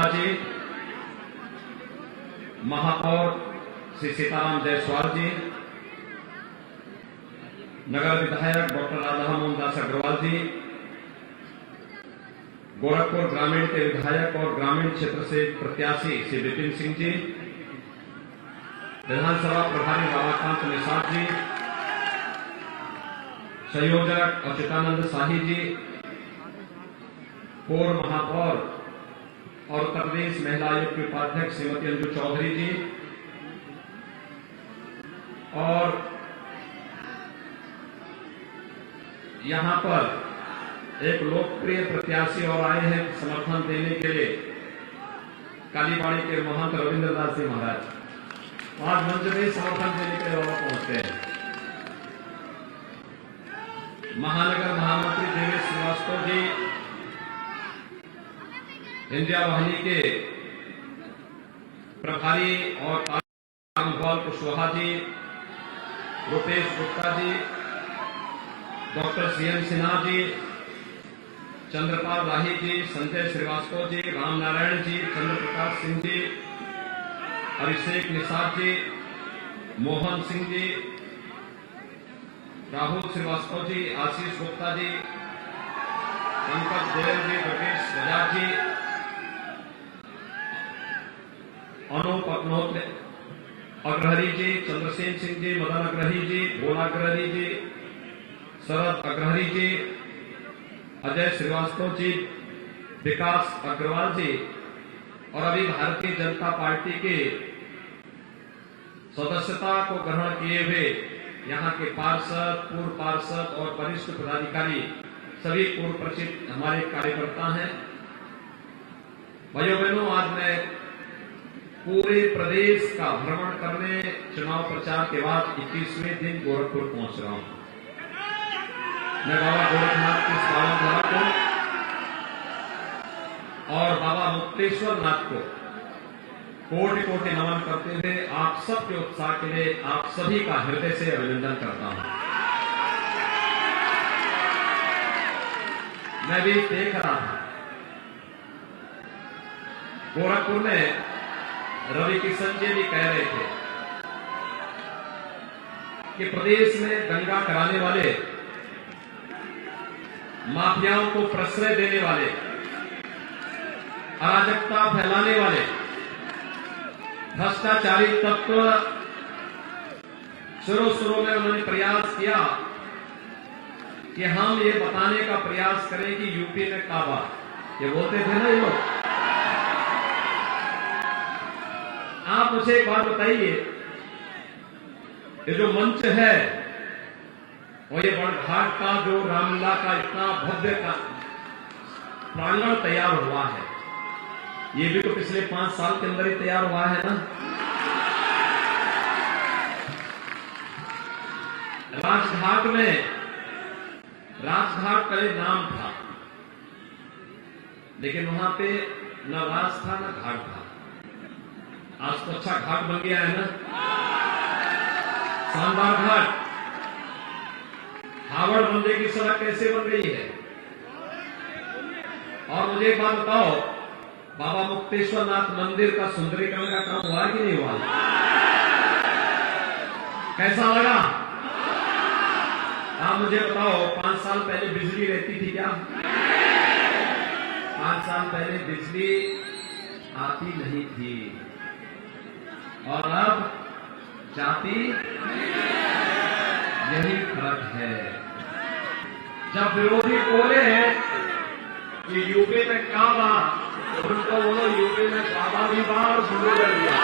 गुप्ता जी, महापौर श्री सीताराम जायसवाल जी, नगर विधायक डॉक्टर राधा मोहन दास अग्रवाल जी, गोरखपुर ग्रामीण के विधायक और ग्रामीण क्षेत्र से प्रत्याशी श्री विपिन सिंह जी, विधानसभा प्रभारी बालाकांत निषाद जी, संयोजक अच्युतानंद शाही जी, पूर्व महापौर और उत्तर प्रदेश महिला आयोग की उपाध्यक्ष श्रीमती अंजू चौधरी जी और यहां पर एक लोकप्रिय प्रत्याशी और आए हैं समर्थन देने के लिए, कालीबाड़ी के महंत रविंद्रदास जी महाराज। आज मंच में समर्थन देने के लिए पहुंचते हैं। महानगर महामंत्री देवेश श्रीवास्तव जी, इंडिया वाहिनी के प्रभारी और रामगोपाल कुशवाहा जी, रुपेश गुप्ता जी, डॉक्टर सीएम सिन्हा जी, चंद्रपाल राही जी, संजय श्रीवास्तव जी, रामनारायण जी, चंद्रप्रकाश सिंह जी, अभिषेक निषाद जी, मोहन सिंह जी, राहुल श्रीवास्तव जी, आशीष गुप्ता जी, पंकज देव जी, ब्रजेश बजाज जी, अनूप अग्रहरी जी, चंद्रसेन सिंह जी, मदन अग्रही जी, भोला अग्रहरी जी, शरद अग्रहरी जी, अजय श्रीवास्तव जी, विकास अग्रवाल जी और अभी भारतीय जनता पार्टी के सदस्यता को ग्रहण किए हुए यहां के पार्षद, पूर्व पार्षद और वरिष्ठ पदाधिकारी, सभी पूर्व परिचित हमारे कार्यकर्ता हैं। भाइयों बहनों, आज मैं पूरे प्रदेश का भ्रमण करने चुनाव प्रचार के बाद 21वें दिन गोरखपुर पहुंच रहा हूं। मैं बाबा गोरखनाथ की पावन धरा को और बाबा मुक्तेश्वर नाथ को कोटि कोटि नमन करते हुए आप सबके उत्साह के लिए आप सभी का हृदय से अभिनंदन करता हूं। मैं भी देख रहा था गोरखपुर में रवि किशन जी भी कह रहे थे कि प्रदेश में दंगा कराने वाले, माफियाओं को प्रश्रय देने वाले, अराजकता फैलाने वाले भ्रष्टाचारी तत्व, शुरू में उन्होंने प्रयास किया कि हम ये बताने का प्रयास करें कि यूपी में काबा, ये बोलते थे ना ये लोग। आप मुझे एक बात बताइए, ये जो मंच है और ये बड़घाट का जो रामलीला का इतना भव्य का प्रांगण तैयार हुआ है, ये भी तो पिछले 5 साल के अंदर ही तैयार हुआ है ना। राजघाट का एक नाम था, लेकिन वहां पे न राज था न घाट था। आज तो अच्छा घाट बन गया है ना, शानदार घाट। हावड़ बंदे की सड़क कैसे बन गई है। और मुझे एक बात बताओ, बाबा मुक्तेश्वर नाथ मंदिर का सुंदरीकरण का काम हुआ कि नहीं हुआ? कैसा लगा? आप मुझे बताओ, 5 साल पहले बिजली रहती थी क्या? 5 साल पहले बिजली आती नहीं थी और अब जाती, यही फर्क है। जब विरोधी बोले हैं कि यूपी में काबा, तो उनको बोलो यूपी में काबा भी बार शुरू कर दिया।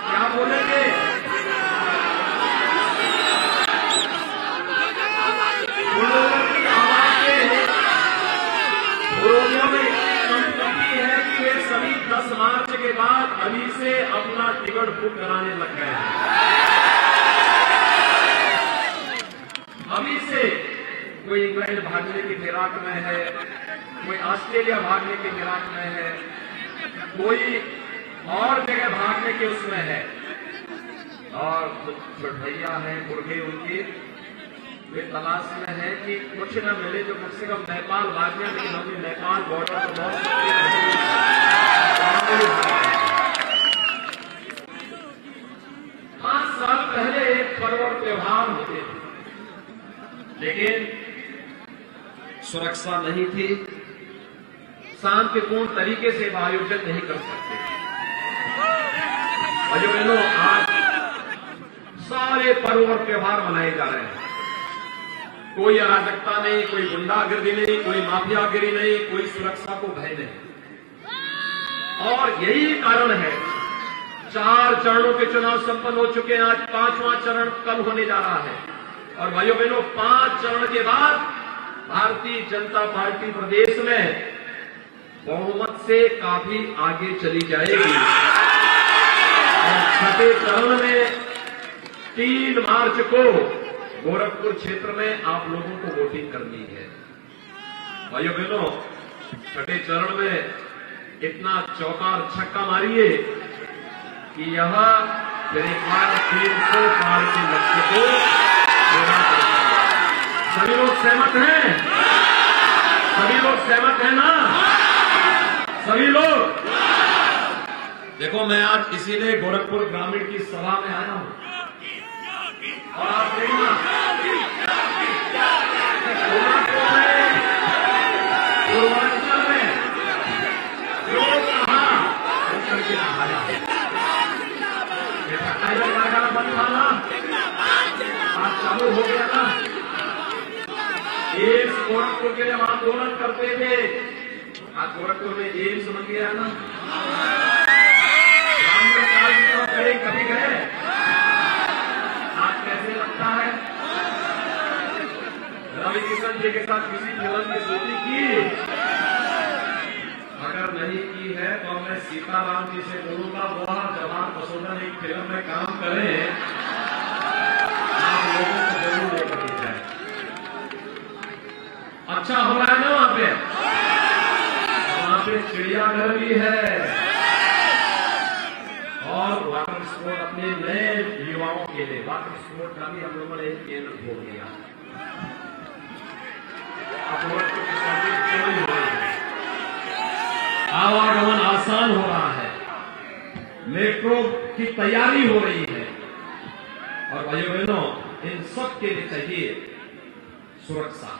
क्या बोलेंगे? सभी 10 मार्च के बाद अभी से अपना टिकट बुक कराने लग गए हैं। अभी से कोई इंग्लैंड भागने की फिराक में है, कोई ऑस्ट्रेलिया भागने की फिराक में है, कोई और जगह भागने के उसमें है। और कुछ भैया हैं, मुर्गे उनकी वे तलाश में है कि कुछ न मिले जो कम से कम नेपाल राज्य, लेकिन अभी नेपाल बॉर्डर पर बहुत 5 साल पहले एक पर्व और त्योहार होते थे, लेकिन सुरक्षा नहीं थी, शांतिपूर्ण तरीके से आयोजन नहीं कर सकते। भाइयों बहनों, आज सारे पर्व और त्योहार मनाए जा रहे हैं। कोई अराजकता नहीं, कोई गुंडागिरी नहीं, कोई माफियागिरी नहीं, कोई सुरक्षा को भय नहीं। और यही कारण है 4 चरणों के चुनाव संपन्न हो चुके हैं, आज 5वां चरण कल होने जा रहा है। और भाइयों बहनों, 5 चरण के बाद भारतीय जनता पार्टी प्रदेश में बहुमत से काफी आगे चली जाएगी। और 6ठे चरण में 3 मार्च को गोरखपुर क्षेत्र में आप लोगों को वोटिंग करनी है। भाइयों बहनों, 6ठे चरण में इतना चौका और छक्का मारिए कि यह फिर एक बार 300 पार के लक्ष्य को पूरा कर सके। सभी लोग सहमत हैं? सभी लोग सहमत हैं ना? सभी लोग? देखो, मैं आज इसीलिए गोरखपुर ग्रामीण की सभा में आया हूं। और आप देखना, पूर्वांचल में जो कहा करके आया है, टाइगर कारखाना बंद था ना, आज चालू हो गया ना। एम्स गोरखपुर के लिए हम आंदोलन करते थे, आज गोरखपुर में एम्स बन गया ना। कभी गए? आज कैसे लगता है? रवि किशन जी के साथ किसी फिल्म की शूटिंग की? अगर नहीं की है तो मैं सीताराम जी से बोलूंगा, वह जवान मसूदन एक फिल्म में काम करें, आप लोगों को जरूर लेकर के जाए। अच्छा हो रहा है ना वहां पे? वहां पे चिड़ियाघर भी है और वाटर स्पोर्ट अपने नए युवाओं के लिए वाटर स्पोर्ट का भी हम लोगों ने एक केंद्र खोल दिया। आवागमन आसान हो रहा है, मेट्रो की तैयारी हो रही है। और भाइयों बहनों, इन सब के लिए चाहिए सुरक्षा।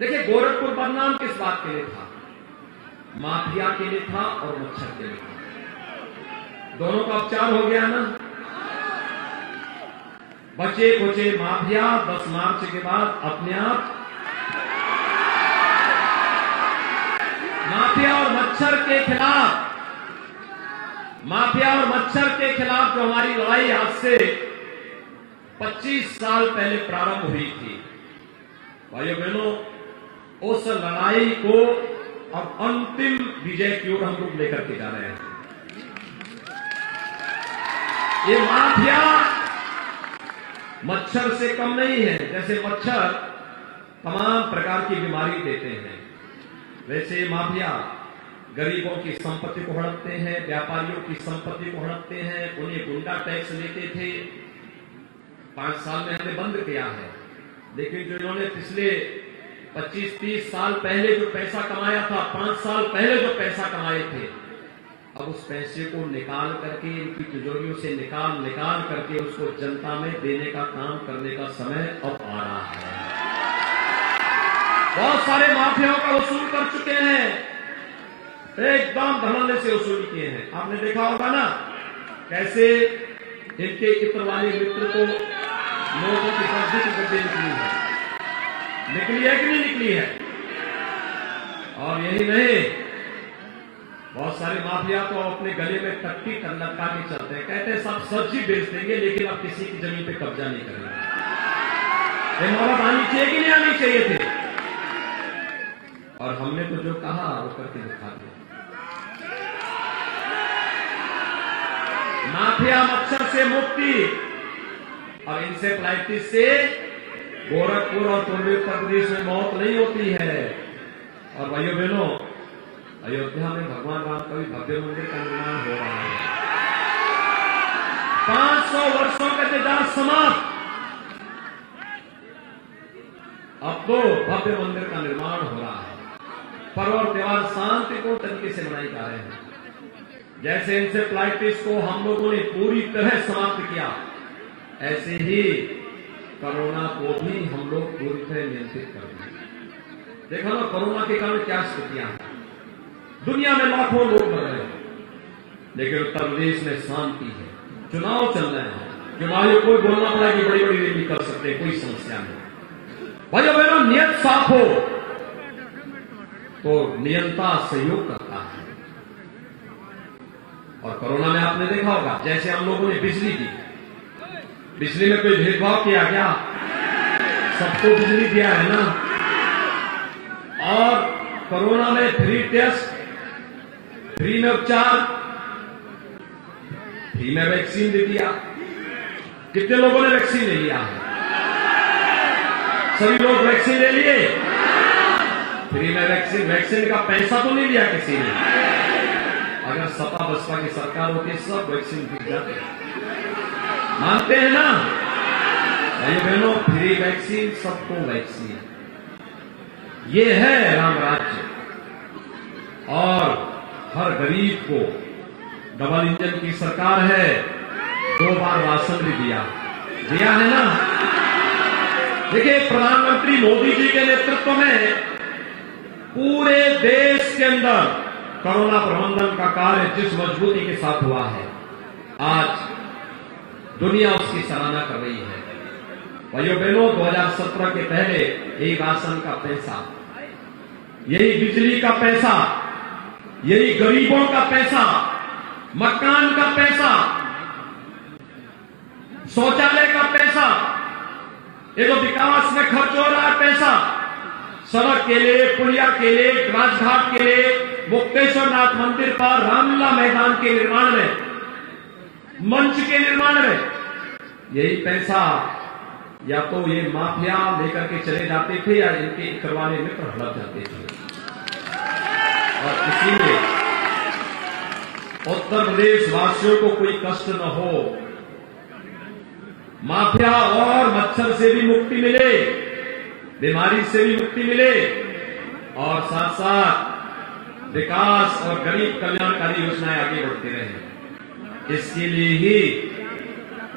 देखिए, गोरखपुर बदनाम किस बात के लिए था? माफिया के लिए था और मच्छर के लिए था। दोनों का उपचार हो गया ना। बचे कुचे माफिया 10 मार्च के बाद अपने आप माफिया और मच्छर के खिलाफ, माफिया और मच्छर के खिलाफ जो हमारी लड़ाई आज से 25 साल पहले प्रारंभ हुई थी, भाइयों बहनों, उस लड़ाई को अब अंतिम विजय की ओर हम लोग लेकर के जा रहे हैं। ये माफिया मच्छर से कम नहीं है। जैसे मच्छर तमाम प्रकार की बीमारी देते हैं, वैसे माफिया गरीबों की संपत्ति को हड़पते हैं, व्यापारियों की संपत्ति को हड़पते हैं, उन्हें गुंडा टैक्स लेते थे। 5 साल में हमने बंद किया है, लेकिन जो इन्होंने पिछले 25-30 साल पहले जो पैसा कमाया था, 5 साल पहले जो पैसा कमाए थे, अब उस पैसे को निकाल करके, इनकी तिजोरियों से निकाल करके उसको जनता में देने का काम करने का समय अब आ रहा है। बहुत सारे माफियाओं का वसूल कर चुके हैं, एकदम धड़ल्ले से वसूल किए हैं। आपने देखा होगा ना कैसे इनके इत्र वाले मित्र को लोगों की सब्जी की गड्ढे निकली है, निकली है कि नहीं निकली है? और यही नहीं, बहुत सारे माफिया तो अपने गले में टट्टी लटका के चलते हैं, कहते हैं सब सब्जी बेच देंगे लेकिन अब किसी की जमीन पे कब्जा नहीं करेंगे। ये मोहलत आनी चाहिए कि नहीं आनी चाहिए थी? और हमने तो जो कहा वो करके दिखा दिया। माफिया मच्छर से मुक्ति और इंसेफ्लाइटिस से गोरखपुर और पूर्वी उत्तर प्रदेश में मौत नहीं होती है। और भाइयों बहनों, अयोध्या में भगवान राम का भी भव्य मंदिर का निर्माण हो रहा है। 500 वर्षों का इंतजार समाप्त। अब तो भव्य मंदिर का निर्माण हो रहा है। पर्व और त्योहार शांतिपूर्ण तरीके से मनाए जा रहे हैं। जैसे इंसेफ्लाइटिस को हम लोगों ने पूरी तरह समाप्त किया, ऐसे ही कोरोना को भी हम लोग पूरी तरह नियंत्रित कर देंगे। देखो ना, कोरोना के कारण क्या स्थितियां हैं। दुनिया में लाखों लोग मर रहे हैं, लेकिन उत्तर प्रदेश में शांति है। चुनाव चल रहे हैं, चुनाव कोई बोलना पड़ा कि बड़ी बड़ी रैली कर सकते, कोई समस्या नहीं। भाइयों बहनों, नियत साफ हो तो नियंता सहयोग करता है। और कोरोना में आपने देखा होगा, जैसे हम लोगों ने बिजली दी, बिजली में कोई भेदभाव किया क्या? सबको बिजली दिया है ना। और कोरोना में फ्री टेस्ट, फ्री में उपचार, फ्री में वैक्सीन दे दिया। कितने लोगों ने वैक्सीन ले लिया है? सभी लोग वैक्सीन ले लिए। फ्री में वैक्सीन का पैसा तो नहीं लिया किसी ने। अगर सपा बसपा की सरकार होती, सब वैक्सीन बिक जाते। मानते हैं ना भाई बहनों? फ्री वैक्सीन, सबको वैक्सीन। ये है राम राज्य। और हर गरीब को डबल इंजन की सरकार है, 2 बार राशन भी दिया है ना। देखिए, प्रधानमंत्री मोदी जी के नेतृत्व में पूरे देश के अंदर कोरोना प्रबंधन का कार्य जिस मजबूती के साथ हुआ है, आज दुनिया उसकी सराहना कर रही है। भाइयों बहनों, 2017 के पहले यही राशन का पैसा, यही बिजली का पैसा, यही गरीबों का पैसा, मकान का पैसा, शौचालय का पैसा, ये जो विकास में खर्च हो रहा है पैसा, सड़क के लिए, पुलिया के लिए, राजघाट के लिए, मुक्तेश्वर नाथ मंदिर पर, रामलीला मैदान के निर्माण में, मंच के निर्माण में, यही पैसा या तो ये माफिया लेकर के चले जाते थे या इनके करवाने में हड़प जाते थे। और इसीलिए उत्तर प्रदेश वासियों को कोई कष्ट न हो, माफिया और मच्छर से भी मुक्ति मिले, बीमारी से भी मुक्ति मिले, और साथ साथ विकास और गरीब कल्याणकारी योजनाएं आगे बढ़ती रहे। इसके लिए ही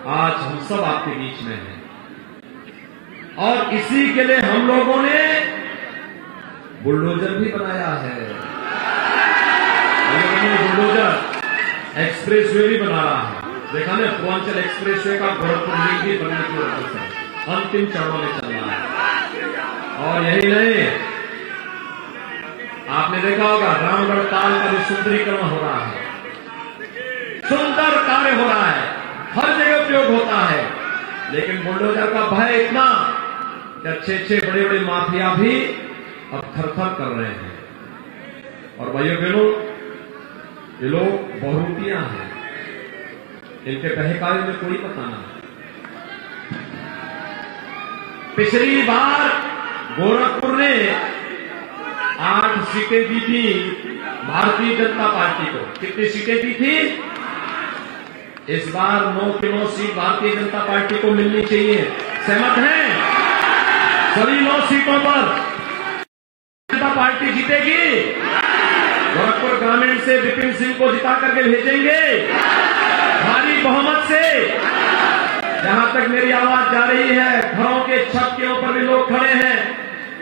आज हम सब आपके बीच में हैं। और इसी के लिए हम लोगों ने बुलडोजर भी बनाया है। बुलडोजर एक्सप्रेस वे भी बना रहा है। देखा ना, पूर्वांचल एक्सप्रेस वे का गोरखपुर लिंक भी बनने की वजह से अंतिम चरणों में चल रहा है। और यही नहीं, आपने देखा होगा रामगढ़ ताल का भी सुंदरीकरण हो रहा है, सुंदर कार्य हो रहा है, हर जगह उपयोग होता है। लेकिन बुलडोजर का भय इतना कि अच्छे बड़े बड़े माफिया भी अब थर-थर कर रहे हैं। और भाइयों बहनों, ये लोग बहुरूपियां हैं, इनके बहकावे में कोई पता नहीं। पिछली बार गोरखपुर ने 8 सीटें दी थी भारतीय जनता पार्टी को। कितनी सीटें दी थी? इस बार 9 की 9 सीट भारतीय जनता पार्टी को मिलनी चाहिए। सहमत हैं? सभी 9 सीटों पर जनता पार्टी जीतेगी। गोरखपुर ग्रामीण से विपिन सिंह को जिता करके भेजेंगे भारी बहुमत से। जहां तक मेरी आवाज जा रही है, घरों के छत के ऊपर भी लोग खड़े हैं,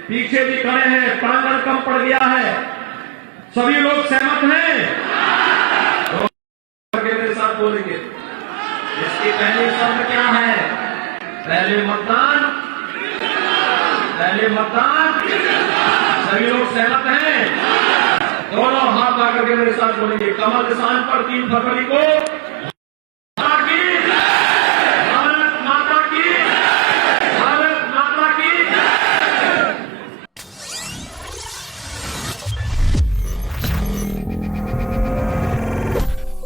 पीछे भी खड़े हैं, प्रांगण कम पड़ गया है। सभी लोग सहमत हैं? मेरे साथ बोलेंगे। इसकी पहली शर्त क्या है? पहले मतदान। सभी लोग सहमत हैं? दोनों हाथ आकर के मेरे साथ बोलेंगे। कमल निशान पर 3 फरवरी को